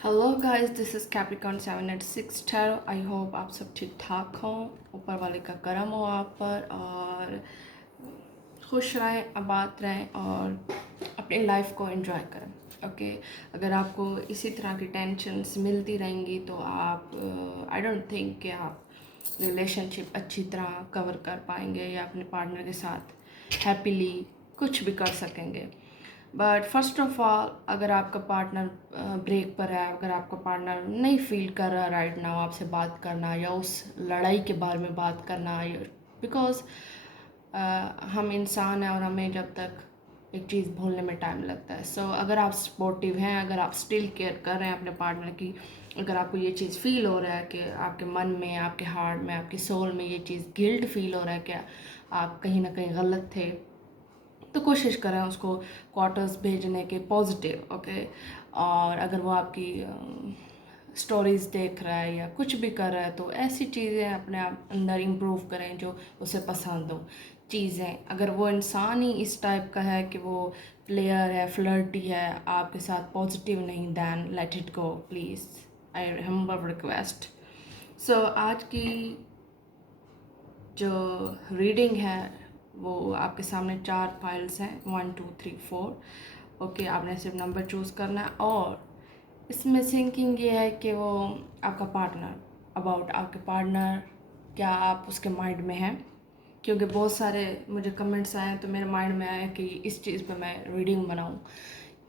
Hello guys, this is Capricorn 786 tarot. I hope आप सब ठीक ठाक हों, ऊपर वाले का करम हो आप पर और खुश रहें, आबाद रहें और अपनी लाइफ को एंजॉय करें। ओके अगर आपको इसी तरह की टेंशन्स मिलती रहेंगी तो आप आई डोंट थिंक कि आप रिलेशनशिप अच्छी तरह कवर कर पाएंगे या अपने पार्टनर के साथ हैप्पीली कुछ भी कर सकेंगे। बट फर्स्ट ऑफ ऑल, अगर आपका पार्टनर ब्रेक पर है, अगर आपका पार्टनर नहीं फील कर रहा राइट नाउ आपसे बात करना या उस लड़ाई के बारे में बात करना, बिकॉज हम इंसान हैं और हमें जब तक एक चीज़ भूलने में टाइम लगता है। सो अगर आप सपोर्टिव हैं, अगर आप स्टिल केयर कर रहे हैं अपने पार्टनर की, अगर आपको ये चीज़ फील हो रहा है कि आपके मन में, आपके हार्ट में, आपकी सोल में ये चीज़ गिल्ट फील हो रहा है कि आप कहीं ना कहीं गलत थे, तो कोशिश करें उसको क्वार्टर्स भेजने के पॉजिटिव। ओके और अगर वो आपकी स्टोरीज़ देख रहा है या कुछ भी कर रहा है तो ऐसी चीज़ें अपने आप अंदर इम्प्रूव करें जो उसे पसंद हो चीज़ें। अगर वो इंसान ही इस टाइप का है कि वो प्लेयर है, फ्लर्टी है, आपके साथ पॉजिटिव नहीं, then let it go please, I humble request. So आज की जो रीडिंग है वो आपके सामने 4 फाइल्स हैं, 1 2 3 4। ओके आपने सिर्फ नंबर चूज़ करना है और इसमें थिंकिंग ये है कि वो आपका पार्टनर, अबाउट आपके पार्टनर, क्या आप उसके माइंड में हैं? क्योंकि बहुत सारे मुझे कमेंट्स आए तो मेरे माइंड में आया कि इस चीज़ पे मैं रीडिंग बनाऊं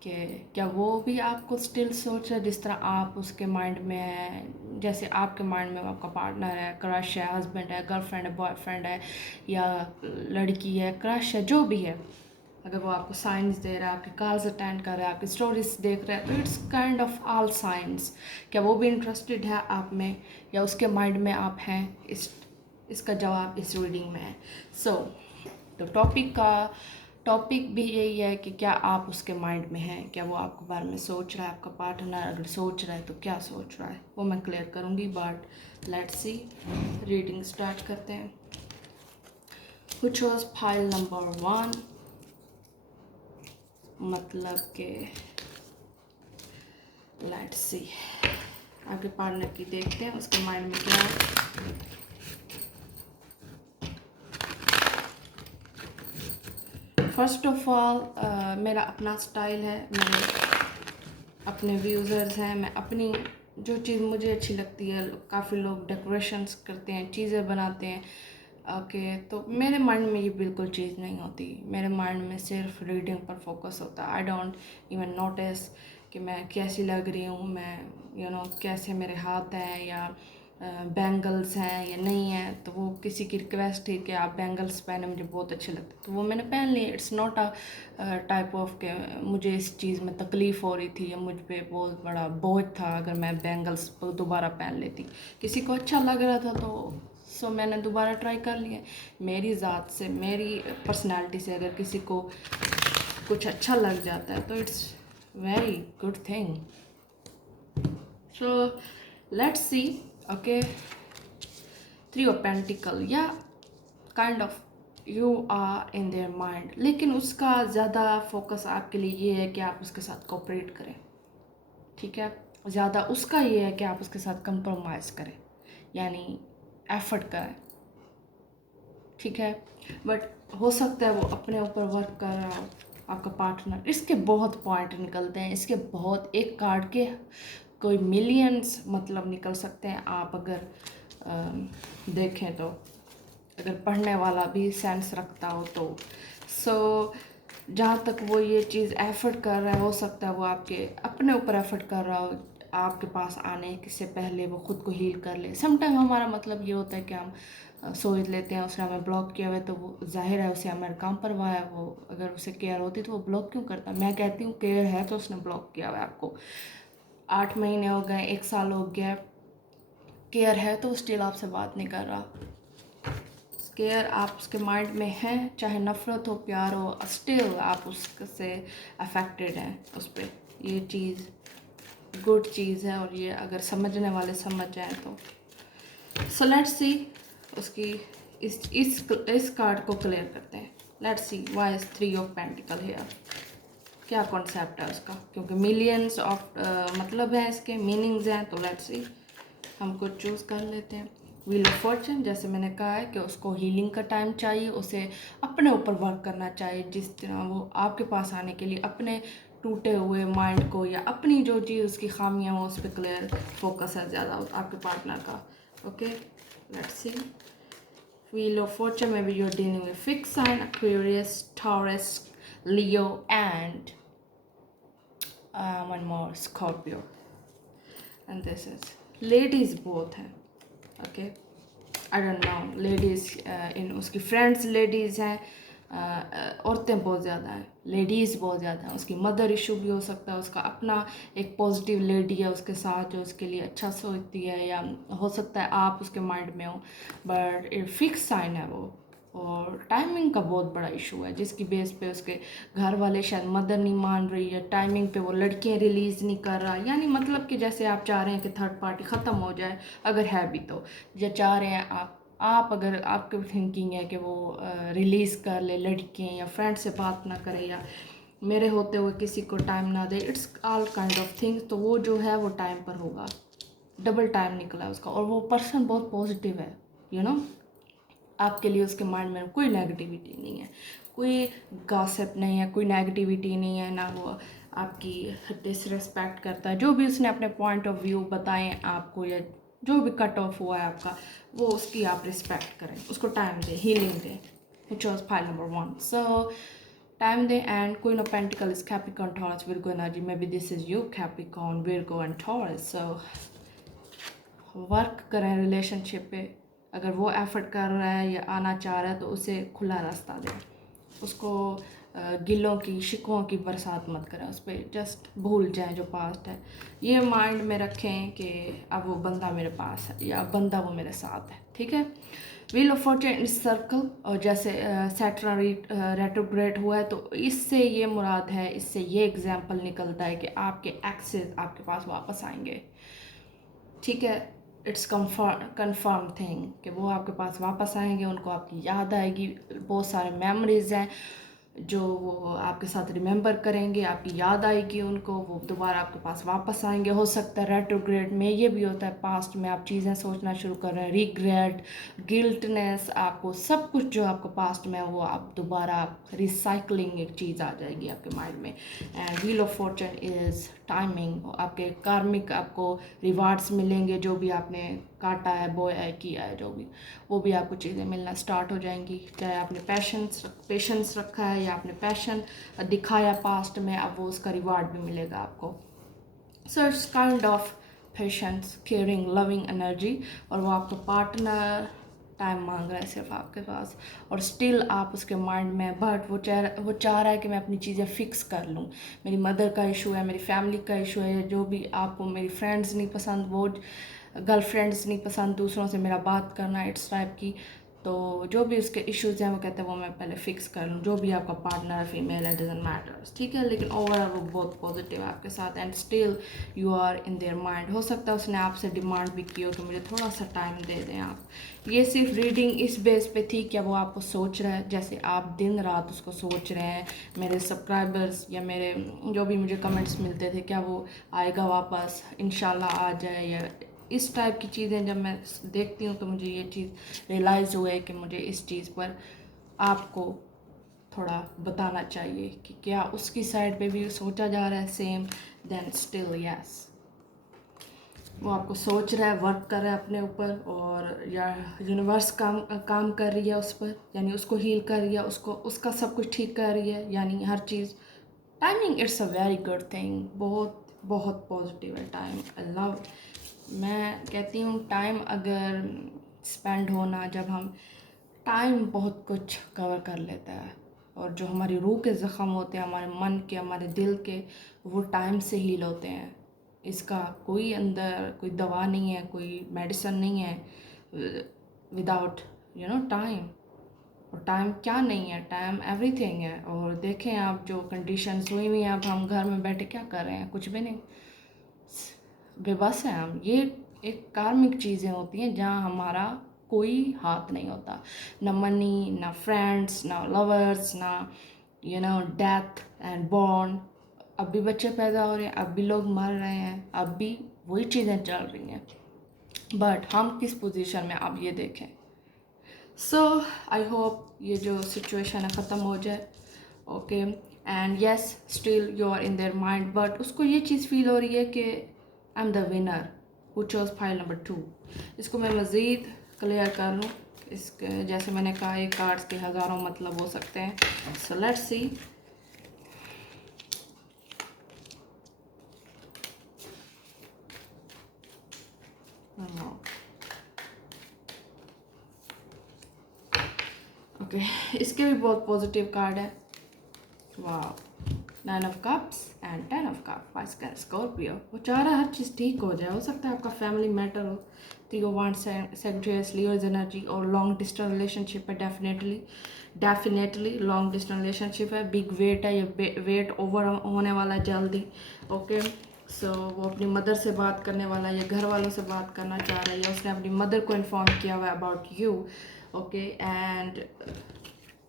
कि क्या वो भी आपको स्टिल सोच रहा है जिस तरह आप उसके माइंड में है, जैसे आपके माइंड में आपका पार्टनर है, क्रश है, हस्बैंड है, गर्लफ्रेंड है, बॉयफ्रेंड है या लड़की है, क्रश है, जो भी है। अगर वो आपको साइंस दे रहा है, आपके कॉल्स अटेंड कर रहा है, आपकी स्टोरीज देख रहा है, तो it's kind of all science. क्या वो भी इंटरेस्टेड है आप में या उसके माइंड में आप हैं? इसका जवाब इस रीडिंग में है। सो तो टॉपिक भी यही है कि क्या आप उसके माइंड में हैं, क्या वो आपके बारे में सोच रहा है, आपका पार्टनर अगर सोच रहा है तो क्या सोच रहा है, वो मैं क्लियर करूँगी। But let's see, reading start करते हैं। Who chose file number 1? मतलब कि लेट्स सी, आपके पार्टनर की देखते हैं उसके माइंड में क्या है। फर्स्ट ऑफ ऑल मेरा अपना स्टाइल है, मेरे अपने व्यूज़र्स हैं, मैं अपनी जो चीज़ मुझे अच्छी लगती है, काफ़ी लोग डेकोरेशंस करते हैं, चीज़ें बनाते हैं। ओके तो मेरे माइंड में ये बिल्कुल चीज़ नहीं होती, मेरे माइंड में सिर्फ रीडिंग पर फोकस होता है। आई डोंट इवन नोटिस कि मैं कैसी लग रही हूँ, मैं कैसे मेरे हाथ हैं या बैंगल्स हैं या नहीं है। तो वो किसी की रिक्वेस्ट थी कि आप बैंगल्स पहने, मुझे बहुत अच्छे लगते, तो वो मैंने पहन लिए। It's not a type of के मुझे इस चीज़ में तकलीफ़ हो रही थी या मुझ पे बहुत बड़ा बोझ था अगर मैं बैंगल्स दोबारा पहन लेती। किसी को अच्छा लग रहा था तो सो मैंने दोबारा ट्राई कर लिया। मेरी ज़ात से, मेरी पर्सनालिटी से अगर किसी को कुछ अच्छा लग जाता है तो it's very good thing. So let's see. Okay 3 of pentacle या kind of you are in their mind, लेकिन उसका ज़्यादा फोकस आपके लिए ये है कि आप उसके साथ कोऑपरेट करें। ठीक है, ज़्यादा उसका ये है कि आप उसके साथ कंप्रोमाइज़ करें, यानी एफर्ट करें। ठीक है, बट हो सकता है वो अपने ऊपर वर्क कर रहा हो आपका पार्टनर। इसके बहुत पॉइंट निकलते हैं, इसके बहुत, एक कार्ड के कोई मिलियंस मतलब निकल सकते हैं आप अगर देखें तो, अगर पढ़ने वाला भी सेंस रखता हो तो। सो जहाँ तक वो ये चीज़ एफर्ट कर रहा है, हो सकता है वो आपके अपने ऊपर एफर्ट कर रहा हो, आपके पास आने से पहले वो खुद को हील कर ले। समटाइम हमारा मतलब ये होता है कि हम सोच लेते हैं उसने हमें ब्लॉक किया हुआ है तो वो जाहिर है उसे हमारे काम परवाह है, वो अगर उसे केयर होती तो वो ब्लॉक क्यों करता। मैं कहती हूँ केयर है तो उसने ब्लॉक किया हुआ है आपको। 8 महीने हो गए, 1 साल हो गया, केयर है तो स्टिल आपसे बात नहीं कर रहा। केयर आप उसके माइंड में हैं, चाहे नफ़रत हो, प्यार हो, स्टिल आप उससे अफेक्टेड हैं उस पर। ये चीज़ गुड चीज़ है और ये अगर समझने वाले समझ जाएं तो। सो लेट्स सी उसकी इस कार्ड को क्लियर करते हैं। Let's see why is 3 of pentacle here. क्या कॉन्सेप्ट है उसका, क्योंकि मिलियंस ऑफ मतलब है इसके, मीनिंग्स हैं। तो लेट्स सी, हम कुछ चूज़ कर लेते हैं। व्हील ऑफ फॉर्चून, जैसे मैंने कहा है कि उसको हीलिंग का टाइम चाहिए, उसे अपने ऊपर वर्क करना चाहिए, जिस तरह वो आपके पास आने के लिए अपने टूटे हुए माइंड को या अपनी जो चीज़ उसकी खामियां हो उस पर क्लियर फोकस है ज़्यादा आपके पार्टनर का। Okay, let's see. Wheel of Fortune, maybe you're dealing with fixed sign, Aquarius, Taurus, Leo, and one more, Scorpio. And this is ladies both हैं. Okay, I don't know, ladies in उसकी friends ladies हैं, औरतें बहुत ज़्यादा हैं, ladies बहुत ज़्यादा हैं। उसकी मदर इशू भी हो सकता है, उसका अपना एक पॉजिटिव लेडी है उसके साथ जो उसके लिए अच्छा सोचती है, या हो सकता है आप उसके माइंड में हो, बट एक फिक्स साइन है वो। और टाइमिंग का बहुत बड़ा इशू है, जिसकी बेस पे उसके घर वाले शायद मदर नहीं मान रही है, टाइमिंग पे वो लड़कियां रिलीज़ नहीं कर रहा, यानी मतलब कि जैसे आप चाह रहे हैं कि थर्ड पार्टी ख़त्म हो जाए, अगर है भी तो, या चाह रहे हैं आप अगर आपकी थिंकिंग है कि वो रिलीज़ कर ले लड़कियाँ, या फ्रेंड से बात ना करे, या मेरे होते हुए किसी को टाइम ना दे, it's all kind of things. तो वो जो है वो टाइम पर होगा, डबल टाइम निकला है उसका। और वो पर्सन बहुत पॉजिटिव है, यू नो, आपके लिए उसके माइंड में कोई नेगेटिविटी नहीं है, कोई गॉसिप नहीं है, कोई नेगेटिविटी नहीं है, ना वो आपकी डिसरिस्पेक्ट करता है। जो भी उसने अपने पॉइंट ऑफ व्यू बताए आपको, या जो भी कट ऑफ हुआ है आपका, वो उसकी आप रिस्पेक्ट करें, उसको टाइम दें, हीलिंग दें। Which was file number 1। So time दें। And queen of pentacles, Capricorn, Taurus, Virgo energy, may be this is you, Capricorn, Virgo and Taurus. So work करें रिलेशनशिप पे, अगर वो एफर्ट कर रहा है या आना चाह रहा है तो उसे खुला रास्ता दें, उसको गिलों की शिकवों की बरसात मत करें उस पर, जस्ट भूल जाएं जो पास्ट है। ये माइंड में रखें कि अब वो बंदा मेरे पास है या अब बंदा वो मेरे साथ है, ठीक है। व्हील ऑफ फॉर्चून इस सर्कल, और जैसे सैटर्न रेट्रोग्रेड हुआ है, तो इससे ये मुराद है, इससे ये एग्जाम्पल निकलता है कि आपके एक्सेस आपके पास वापस आएंगे, ठीक है। इट्स कन्फर्म थिंग कि वो आपके पास वापस आएंगे, उनको आपकी याद आएगी, बहुत सारे मेमोरीज हैं जो वो आपके साथ रिमेंबर करेंगे, आपकी याद आएगी उनको, वो दोबारा आपके पास वापस आएंगे। हो सकता है रेट्रोग्रेड में ये भी होता है, पास्ट में आप चीज़ें सोचना शुरू कर रहे हैं, रिग्रेट, गिल्टनेस, आपको सब कुछ जो आपको पास्ट में है वो आप दोबारा रिसाइकलिंग एक चीज़ आ जाएगी आपके माइंड में। And wheel of Fortune is timing, आपके कार्मिक आपको रिवार्ड्स मिलेंगे, जो भी आपने काटा है, बोया है, किया है, जो भी, वो भी आपको चीज़ें मिलना स्टार्ट हो जाएंगी। चाहे आपने पेशेंस रखा है या आपने पैशन दिखाया पास्ट में, अब वो उसका रिवार्ड भी मिलेगा आपको। So it's kind of patience, caring, loving energy. और वो आपका पार्टनर टाइम मांग रहा है सिर्फ आपके पास, और स्टिल आप उसके माइंड में, बट वो चाह रहा है कि मैं अपनी चीज़ें फिक्स कर लूँ। मेरी मदर का इशू है, मेरी फैमिली का इशू है, जो भी आपको, मेरी फ्रेंड्स नहीं पसंद, वो गर्लफ्रेंड्स नहीं पसंद, दूसरों से मेरा बात करना, इट्स टाइप की। तो जो भी उसके इश्यूज़ हैं वो कहते हैं वो मैं पहले फिक्स कर लूँ, जो भी आपका पार्टनर है, फीमेल है, डजंट मैटर्स, ठीक है। लेकिन ओवरऑल वो बहुत पॉजिटिव है आपके साथ, and still you are in their mind. हो सकता है उसने आपसे डिमांड भी की हो कि मुझे थोड़ा सा टाइम दे दें आप। ये सिर्फ रीडिंग इस बेस पे थी, क्या वो आपको सोच रहा है, जैसे आप दिन रात उसको सोच रहे हैं। मेरे सब्सक्राइबर्स या मेरे जो भी मुझे कमेंट्स मिलते थे, क्या वो आएगा वापस, इंशाल्लाह आ जाए, या इस टाइप की चीज़ें जब मैं देखती हूँ तो मुझे ये चीज़ रियलाइज़ हुआ है कि मुझे इस चीज़ पर आपको थोड़ा बताना चाहिए कि क्या उसकी साइड पे भी सोचा जा रहा है सेम। देन स्टिल यस, वो आपको सोच रहा है, वर्क कर रहा है अपने ऊपर, और या यूनिवर्स काम कर रही है उस पर, यानी उसको हील कर रही है, उसको उसका सब कुछ ठीक कर रही है, यानी हर चीज़। Timing it's a very good thing, बहुत बहुत पॉजिटिव है टाइम। आई लव, मैं कहती हूँ टाइम अगर स्पेंड होना, जब हम टाइम बहुत कुछ कवर कर लेता है, और जो हमारी रूह के ज़ख़म होते हैं, हमारे मन के, हमारे दिल के, वो टाइम से हील होते हैं। इसका कोई अंदर कोई दवा नहीं है, कोई मेडिसिन नहीं है विदाउट टाइम। और टाइम क्या नहीं है, टाइम एवरीथिंग है। और देखें आप जो कंडीशंस हुई हुई हैं, अब हम घर में बैठे क्या कर रहे हैं, कुछ भी नहीं, बेबस हैं हम। ये एक कार्मिक चीज़ें होती हैं जहाँ हमारा कोई हाथ नहीं होता, ना मनी, ना फ्रेंड्स, ना लवर्स, ना डेथ एंड बॉर्न, अब भी बच्चे पैदा हो रहे हैं, अब भी लोग मर रहे हैं, अब भी वही चीज़ें चल रही हैं, बट हम किस पोजीशन में आप ये देखें। सो आई होप ये जो सिचुएशन है ख़त्म हो जाए, okay. And yes still you are in their mind, but उसको ये चीज़ फील हो रही है कि I am the winner who chose file number 2। इसको मैं मज़ीद क्लियर कर लूँ, इसके जैसे मैंने कहा एक कार्ड्स के हज़ारों मतलब हो सकते हैं। सो लेट्स सी। ओके इसके भी बहुत पॉजिटिव कार्ड है। वाह, 9 of cups and 10 of cup, vice का स्कॉर्पियो। वो चाह रहा है हर चीज़ ठीक हो जाए। हो सकता है आपका फैमिली मैटर हो, 3 of wands, secretaries, Leos energy और लॉन्ग डिस्टेंस रिलेशनशिप है। डेफिनेटली लॉन्ग डिस्टेंस रिलेशनशिप है। बिग वेट है, ये वेट ओवर होने वाला है जल्दी, ओके। सो वो अपनी मदर से बात करने वाला है, या घर वालों से बात करना चाह रहा है, या उसने अपनी मदर को इन्फॉर्म किया हुआ है about you, okay. And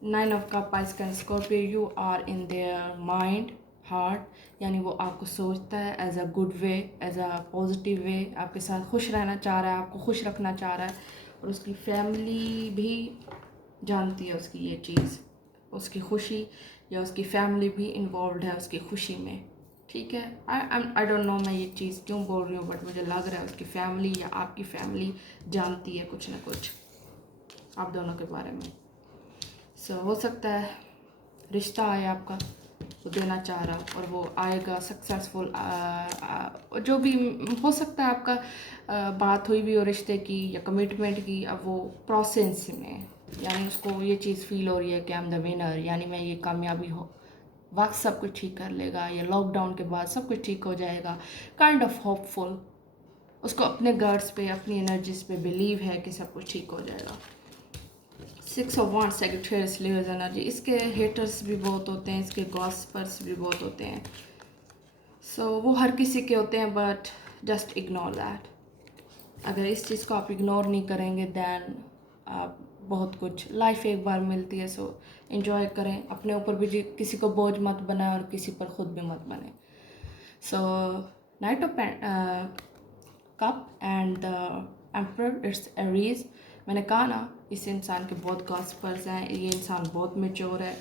9 of cup, ice can Scorpio, you are in their mind heart, यानी वो आपको सोचता है as a good way, as a positive way, आपके साथ खुश रहना चाह रहा है, आपको खुश रखना चाह रहा है। और उसकी फैमिली भी जानती है उसकी ये चीज़, उसकी खुशी, या उसकी फैमिली भी इन्वॉल्व है उसकी खुशी में, ठीक है। आई डोंट नो मैं ये चीज़ क्यों बोल रही हूँ, बट मुझे लग रहा है उसकी फैमिली या आपकी फैमिली जानती है कुछ ना कुछ आप दोनों के बारे में। सो हो सकता है रिश्ता आए आपका, वो देना चाह रहा, और वो आएगा सक्सेसफुल। जो भी हो सकता है आपका बात हुई भी हो रिश्ते की या कमिटमेंट की, अब वो प्रोसेस में, यानी उसको ये चीज़ फील हो रही है कि आई एम द विनर, यानी मैं ये कामयाबी हो, वक्त सब कुछ ठीक कर लेगा, या लॉकडाउन के बाद सब कुछ ठीक हो जाएगा, काइंड ऑफ होपफुल। उसको अपने गट्स पे, अपनी एनर्जीज पे बिलीव है कि सब कुछ ठीक हो जाएगा। 6 of wands, secretaries, Leos energy. इसके हेटर्स भी बहुत होते हैं, इसके गॉसिपर्स भी बहुत होते हैं। सो वो हर किसी के होते हैं, बट जस्ट इग्नोर दैट। अगर इस चीज़ को आप इग्नोर नहीं करेंगे दैन आप बहुत कुछ, लाइफ एक बार मिलती है, सो इन्जॉय करें। अपने ऊपर भी किसी को बोझ मत बनाए और किसी पर खुद भी मत बने। So knight of cup and the emperor, it's Aries. मैंने कहा ना, इस इंसान के बहुत गॉसिपर्स हैं, ये इंसान बहुत मेच्योर है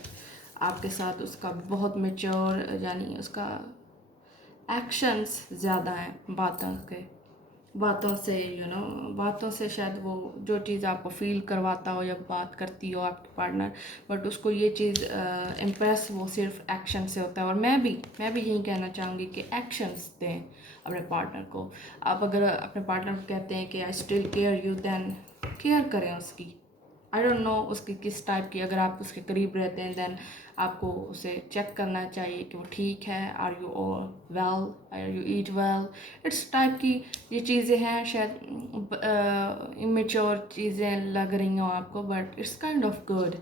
आपके साथ, उसका बहुत मेच्योर, यानी उसका एक्शंस ज़्यादा हैं बातों से, बातों से शायद वो जो चीज़ आपको फील करवाता हो या बात करती हो आपके पार्टनर, बट उसको ये चीज़ इम्प्रेस वो सिर्फ एक्शन से होता है। और मैं भी यही कहना चाहूँगी कि एक्शंस दें अपने पार्टनर को। आप अगर अपने पार्टनर को कहते हैं कि I still care you, then care करें उसकी। आई डोंट नो उसकी किस टाइप की, अगर आप उसके करीब रहते हैं देन आपको उसे चेक करना चाहिए कि वो ठीक है, are you all well, are you eat well, it's type की ये चीज़ें हैं। शायद इमेच्योर चीज़ें लग रही हों आपको, but it's kind of good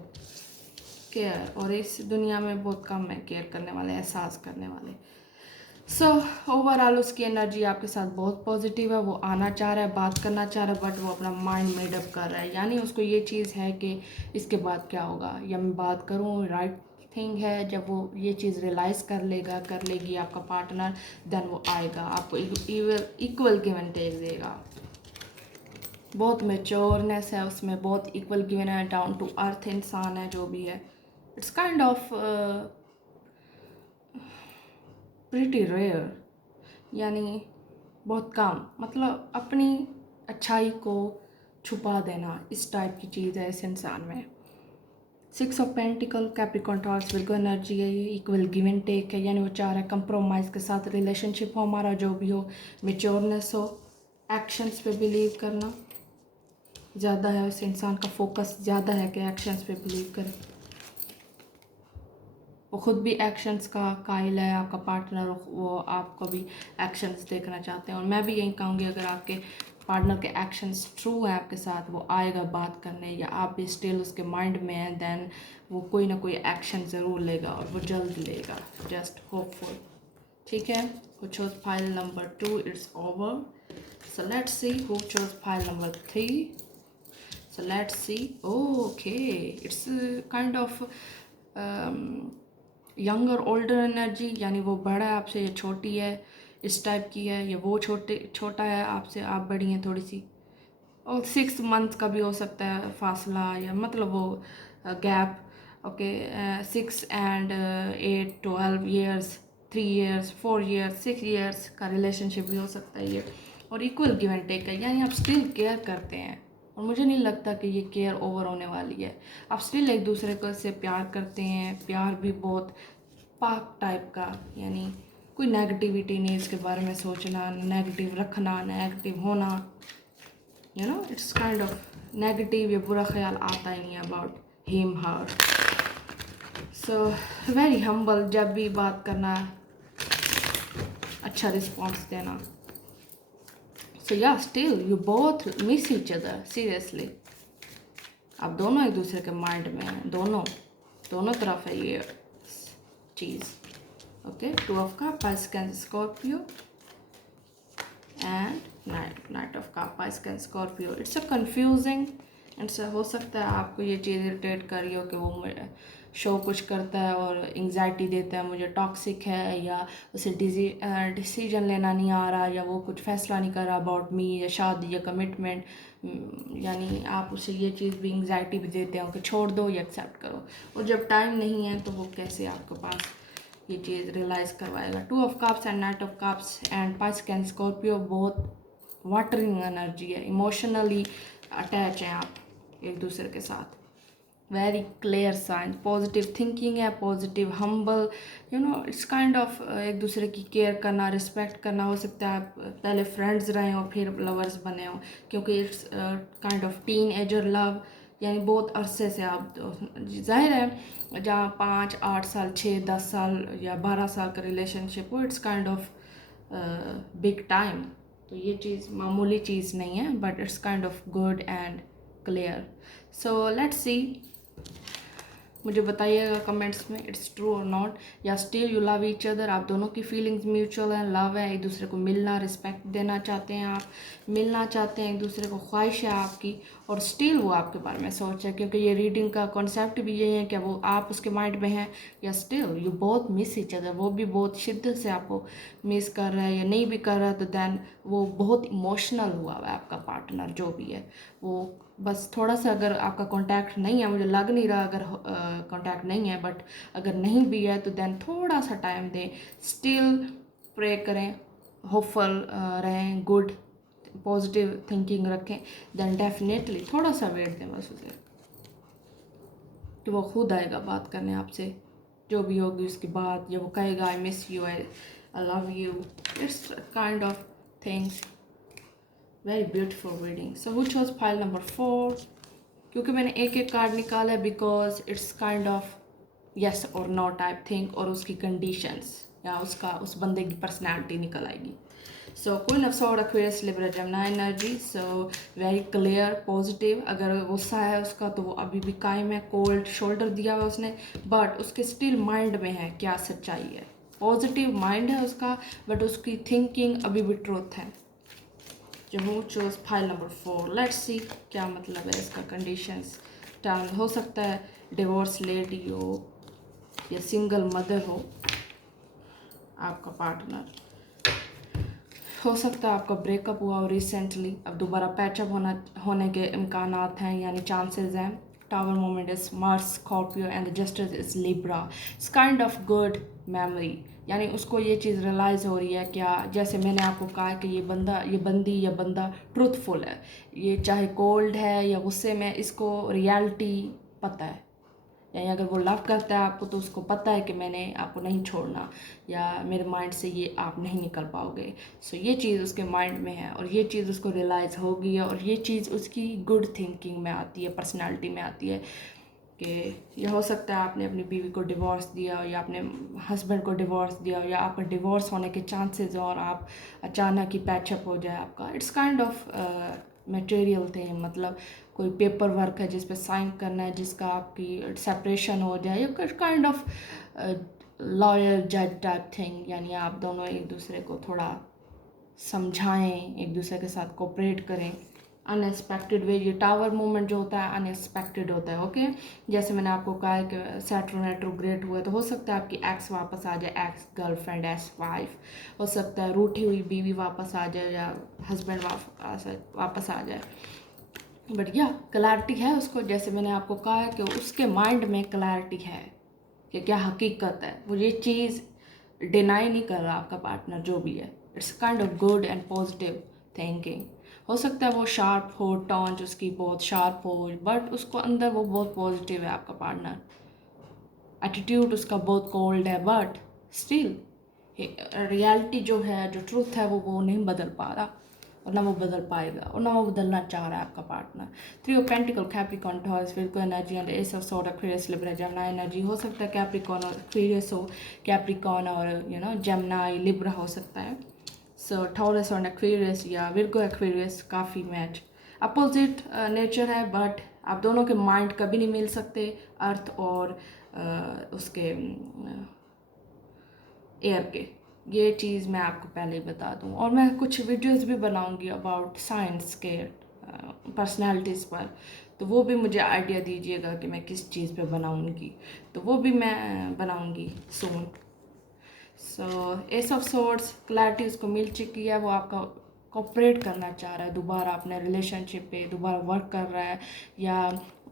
care. और इस दुनिया में बहुत कम है केयर करने वाले, एहसास करने वाले। सो ओवरऑल उसकी एनर्जी आपके साथ बहुत पॉजिटिव है। वो आना चाह रहा है, बात करना चाह रहा है, बट वो अपना माइंड मेडअप कर रहा है, यानी उसको ये चीज़ है कि इसके बाद क्या होगा, या मैं बात करूँ, राइट थिंग है। जब वो ये चीज़ रियलाइज़ कर लेगी आपका पार्टनर, देन वो आएगा आपको इक्वल गिव एंड टेक देगा। बहुत मेच्योरनेस है उसमें, बहुत इक्वल गिवन है, डाउन टू अर्थ इंसान है जो भी है। It's kind of pretty rare, यानी बहुत कम, मतलब अपनी अच्छाई को छुपा देना, इस टाइप की चीज़ है इस इंसान में। 6 of pentacle, Capricorn, Taurus, Virgo energy है, ये इक्वल गिव एंड टेक है, यानी वो चाह रहा है कंप्रोमाइज़ के साथ रिलेशनशिप हो हमारा, जो भी हो, मेच्योरनेस हो, एक्शंस पे बिलीव करना ज़्यादा है। उस इंसान का फोकस ज़्यादा है कि एक्शंस पे बिलीव करे। वो खुद भी एक्शंस का कायल है, आपका पार्टनर, वो आपको भी एक्शंस देखना चाहते हैं। और मैं भी यही कहूँगी, अगर आपके पार्टनर के एक्शंस ट्रू है आपके साथ, वो आएगा बात करने, या आप भी स्टिल उसके माइंड में हैं, देन वो कोई ना कोई एक्शन ज़रूर लेगा, और वो जल्द लेगा। जस्ट होपफुल, ठीक है। Who chose file number 2, it's over. So let's see who chose file number 3. So let's see. Oh, okay, it's kind of younger older energy, यानी वो बड़ा है आपसे या छोटी है, इस टाइप की है, या वो छोटा है आपसे, आप बड़ी हैं थोड़ी सी। और 6 मंथ का भी हो सकता है फासला, या मतलब वो gap. Okay, 6 and 8 12 years, 3 years, 4 years, 6 years का रिलेशनशिप भी हो सकता है ये। और इक्वल गिव एंड टेक है, यानी आप स्टिल केयर करते हैं, और मुझे नहीं लगता कि ये केयर ओवर होने वाली है। आप स्टिल एक दूसरे को से प्यार करते हैं, प्यार भी बहुत पाक टाइप का, यानी कोई नेगेटिविटी नहीं इसके बारे में सोचना, नेगेटिव रखना, नेगेटिव होना, इट्स काइंड ऑफ नेगेटिव या बुरा ख्याल आता ही नहीं about him her. So very humble, जब भी बात करना, अच्छा रिस्पॉन्स देना। सो या still you both miss each other, seriously आप दोनों एक दूसरे के माइंड में हैं, दोनों तरफ है ये चीज़। Okay, 2 of Cups, Pisces, Scorpio, and knight of cup, Pisces, Scorpio। It's a confusing, it's हो सकता है आपको ये चीज़ इरिटेट कर रही हो कि वो शो कुछ करता है और एंग्जाइटी देता है, मुझे टॉक्सिक है, या उसे डिसीजन लेना नहीं आ रहा, या वो कुछ फैसला नहीं कर रहा अबाउट मी, या शादी या कमिटमेंट। यानी आप उसे ये चीज़ भी एंग्जाइटी भी देते हो कि छोड़ दो या एक्सेप्ट करो, और जब टाइम नहीं है तो वो कैसे आपके पास ये चीज़ रियलाइज़ करवाएगा। 2 of Cups and knight of cups and Pisces, Scorpio बहुत वाटरिंग एनर्जी है, इमोशनली अटैच हैं आप एक दूसरे के साथ। Very clear sign, positive thinking है, positive humble, it's kind of एक दूसरे की केयर करना, रिस्पेक्ट करना। हो सकता है आप पहले फ्रेंड्स रहे हो फिर लवर्स बने हो, क्योंकि it's kind of teenager love, यानी बहुत अरसे से आप जाहिर है जहाँ 5 8 साल 6 10 साल या 12 साल का रिलेशनशिप हो, it's kind of big time. तो ये चीज़ मामूली चीज़ नहीं है, but it's kind of good and clear. So let's सी, मुझे बताइएगा कमेंट्स में इट्स ट्रू और नॉट, या still you love each other, आप दोनों की फीलिंग्स म्यूचुअल हैं, लव है, एक दूसरे को मिलना, रिस्पेक्ट देना चाहते हैं, आप मिलना चाहते हैं एक दूसरे को, ख्वाहिश है आपकी, और स्टिल वो आपके बारे में सोच है, क्योंकि ये रीडिंग का कॉन्सेप्ट भी यही है कि वो आप उसके माइंड में हैं, या स्टिल यू बहुत मिस ईच अदर, वो भी बहुत शिद्दत से आपको मिस कर रहा है, या नहीं भी कर रहा है तो देन वो बहुत इमोशनल हुआ है आपका पार्टनर जो भी है वो। बस थोड़ा सा अगर आपका कांटेक्ट नहीं है, मुझे लग नहीं रहा अगर कांटेक्ट नहीं है, बट अगर नहीं भी है तो देन थोड़ा सा टाइम दें, स्टिल प्रे करें, होपफुल रहें, गुड पॉजिटिव थिंकिंग रखें, देन डेफिनेटली थोड़ा सा वेट दें बस उसे, तो वो खुद आएगा बात करने आपसे, जो भी होगी उसकी बात, या वो कहेगा I miss you, I love you, it's kind of things. Very beautiful reading. So who chose file number 4, क्योंकि मैंने एक एक कार्ड निकाला है because it's kind of yes और नो टाइप थिंग, और उसकी कंडीशंस या उसका उस बंदे की पर्सनैलिटी निकल आएगी। सो queen of sword, Aquarius, Libra, Gemini energy. So very clear, positive, अगर गुस्सा है उसका तो वो अभी भी कायम है, कोल्ड शोल्डर दिया हुआ उसने, बट उसके स्टिल माइंड में है क्या सच्चाई है, पॉजिटिव माइंड है उसका, बट उसकी थिंकिंग अभी भी ट्रूथ है। जो हूँ choose file number 4, let's see क्या मतलब है इसका कंडीशंस। टर्म हो सकता है डिवोर्स लेडी हो या सिंगल मदर हो आपका पार्टनर, हो सकता है आपका ब्रेकअप हुआ हो रिसेंटली, अब दोबारा पैचअप होने के इम्कानात हैं, यानी चांसेस हैं। Tower moment is Mars, Scorpio, and the justice is Libra. It's kind of good memory, यानी उसको ये चीज़ रियलाइज़ हो रही है क्या, जैसे मैंने आपको कहा कि ये बंदी या बंदा ट्रूथफुल है, ये चाहे कोल्ड है या गुस्से में, इसको रियलिटी पता है, यानी अगर वो लव करता है आपको तो उसको पता है कि मैंने आपको नहीं छोड़ना, या मेरे माइंड से ये आप नहीं निकल पाओगे। सो ये चीज़ उसके माइंड में है, और ये चीज़ उसको रियलाइज़ होगी, और ये चीज़ उसकी गुड थिंकिंग में आती है, पर्सनालिटी में आती है, कि ये हो सकता है आपने अपनी बीवी को डिवोर्स दिया हो, या अपने हस्बैंड को डिवोर्स दिया हो, या आपका डिवोर्स होने के चांसेस हो और आप अचानक ही पैचअप हो जाए आपका। इट्स काइंड ऑफ मटेरियल थे, मतलब कोई पेपर वर्क है जिस पे साइन करना है, जिसका आपकी सेपरेशन हो जाए, या काइंड ऑफ लॉयर जज टाइप थिंग, यानी आप दोनों एक दूसरे को थोड़ा समझाएं, एक दूसरे के साथ कोऑपरेट करें, अनएक्सपेक्टेड वे। ये टावर मूवमेंट जो होता है अनएक्सपेक्टेड होता है। ओके, जैसे मैंने आपको कहा है कि सैटर्न रेट्रोग्रेड हुआ तो हो सकता है आपकी एक्स वापस आ जाए, एक्स गर्लफ्रेंड, एक्स वाइफ, हो सकता है रूठी हुई बीवी वापस आ जाए या हस्बैंड वापस आ जाए। बट या क्लैरिटी है उसको, जैसे मैंने आपको कहा है कि उसके माइंड में क्लैरिटी है कि क्या हकीकत है। वो ये चीज़ डिनाई नहीं कर रहा आपका पार्टनर जो भी है। It's kind of good and positive thinking. हो सकता है वो शार्प हो, टॉन्च उसकी बहुत शार्प हो, बट उसको अंदर वो बहुत पॉजिटिव है आपका पार्टनर। एटीट्यूड उसका बहुत कोल्ड है, बट स्टिल रियलिटी जो है, जो ट्रूथ है, वो नहीं बदल पा रहा, और ना वो बदल पाएगा, और ना वो बदलना चाह रहा है आपका partner. 3 of pentacle, Capricorn, Taurus, Virgo energy and S of sword, Aquarius, Libra, Gemini energy. हो सकता है कैप्रिकॉर्न और एक्वेरियस हो, कैप्रिकॉर्न और जेमिनी लिब्रा हो सकता है। सो टॉरस और एक्वेरियस या विर्गो एक्वेरियस काफ़ी मैच अपोजिट नेचर है, बट आप दोनों के माइंड कभी नहीं मिल सकते, अर्थ और उसके एयर के। ये चीज़ मैं आपको पहले ही बता दूँ, और मैं कुछ वीडियोस भी बनाऊँगी अबाउट साइंस के पर्सनालिटीज़ पर, तो वो भी मुझे आइडिया दीजिएगा कि मैं किस चीज़ पे बनाऊँगी, तो वो भी मैं बनाऊँगी सून। सो एस ऑफ सोर्ड्स, क्लैरिटी उसको मिल चुकी है, वो आपका कोऑपरेट करना चाह रहा है दोबारा अपने रिलेशनशिप पे, दोबारा वर्क कर रहा है, या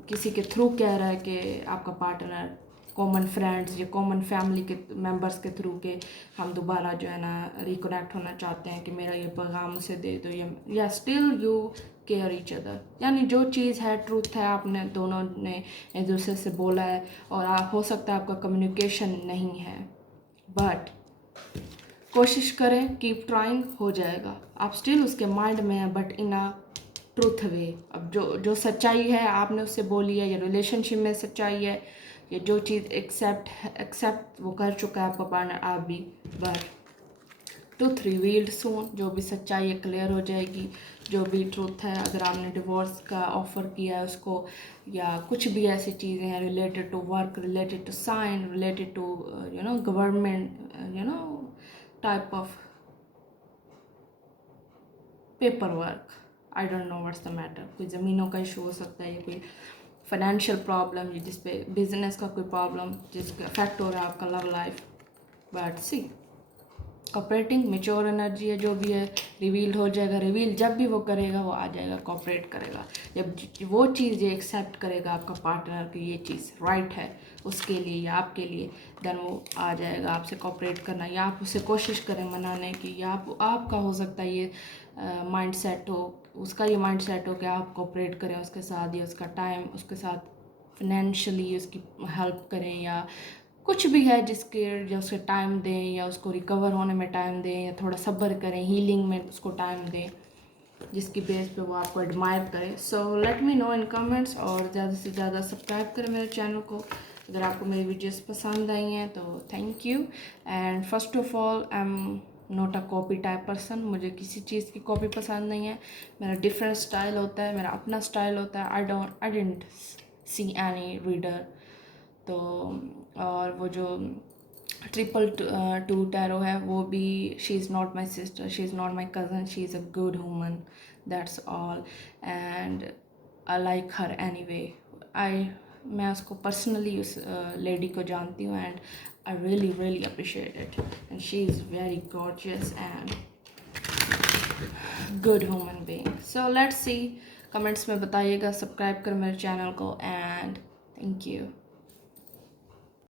किसी के थ्रू कह रहा है कि आपका पार्टनर कॉमन फ्रेंड्स या कॉमन फैमिली के मेंबर्स के थ्रू के हम दोबारा जो है ना रिकनेक्ट होना चाहते हैं कि मेरा ये पैगाम उसे दे दो, या still you care each other. यानी जो चीज़ है ट्रूथ है, आपने दोनों ने एक दूसरे से बोला है, और हो सकता है आपका कम्युनिकेशन नहीं है, बट कोशिश करें, कीप ट्राइंग, हो जाएगा। आप स्टिल उसके माइंड में है, बट इन अ ट्रूथ वे। अब जो सच्चाई है आपने उससे बोली है, या रिलेशनशिप में सच्चाई है, या जो चीज़ एक्सेप्ट वो कर चुका है आपका पार्टनर, आप भी, बट ट्रूथ रिवील्ड सून। जो भी सच्चाई है क्लियर हो जाएगी, जो भी ट्रूथ है। अगर आपने डिवोर्स का ऑफ़र किया है उसको, या कुछ भी ऐसी चीज़ें हैं related to work, related to sign, related to government, type of paper work, I don't know what's the matter. कोई ज़मीनों का इशू हो सकता है, या कोई फाइनेंशियल प्रॉब्लम, या जिस पे बिजनेस का कोई प्रॉब्लम जिसका अफेक्ट हो रहा है आपका love life. But see cooperating mature energy है, जो भी है रिवील हो जाएगा। रिवील जब भी वो करेगा वो आ जाएगा, कॉपरेट करेगा। जब वो चीज़ ये एक्सेप्ट करेगा आपका पार्टनर कि ये चीज़ राइट है उसके लिए या आपके लिए, देन वो आ जाएगा आपसे कॉपरेट करना, या आप उसे कोशिश करें मनाने की, या आपका हो सकता है ये माइंड सेट हो, उसका ये माइंड सेट हो कि आप कॉपरेट करें उसके साथ, या उसका टाइम उसके साथ फिनेंशियली उसकी हेल्प करें, या कुछ भी है जिसके जो उसके टाइम दें, या उसको रिकवर होने में टाइम दें, या थोड़ा सब्र करें, हीलिंग में उसको टाइम दें, जिसकी बेस पे वो आपको एडमायर करे। सो लेट मी नो इन कमेंट्स, और ज़्यादा से ज़्यादा सब्सक्राइब करें मेरे चैनल को अगर आपको मेरी वीडियोस पसंद आई हैं तो। Thank you. And first of all, I am not a copy type person. मुझे किसी चीज़ की कॉपी पसंद नहीं है। मेरा डिफरेंट स्टाइल होता है, मेरा अपना स्टाइल होता है। आई डेंट सी एनी रीडर। तो और वो जो ट्रिपल टू टैरो है, वो भी she is not my sister, she is not my cousin, she is a good woman, that's all, and I like her any way. मैं उसको पर्सनली उस लेडी को जानती हूँ, and I really really appreciate it, and she is very gorgeous and good human being. So let's C, comments में बताइएगा, subscribe करें मेरे चैनल को, एंड थैंक यू।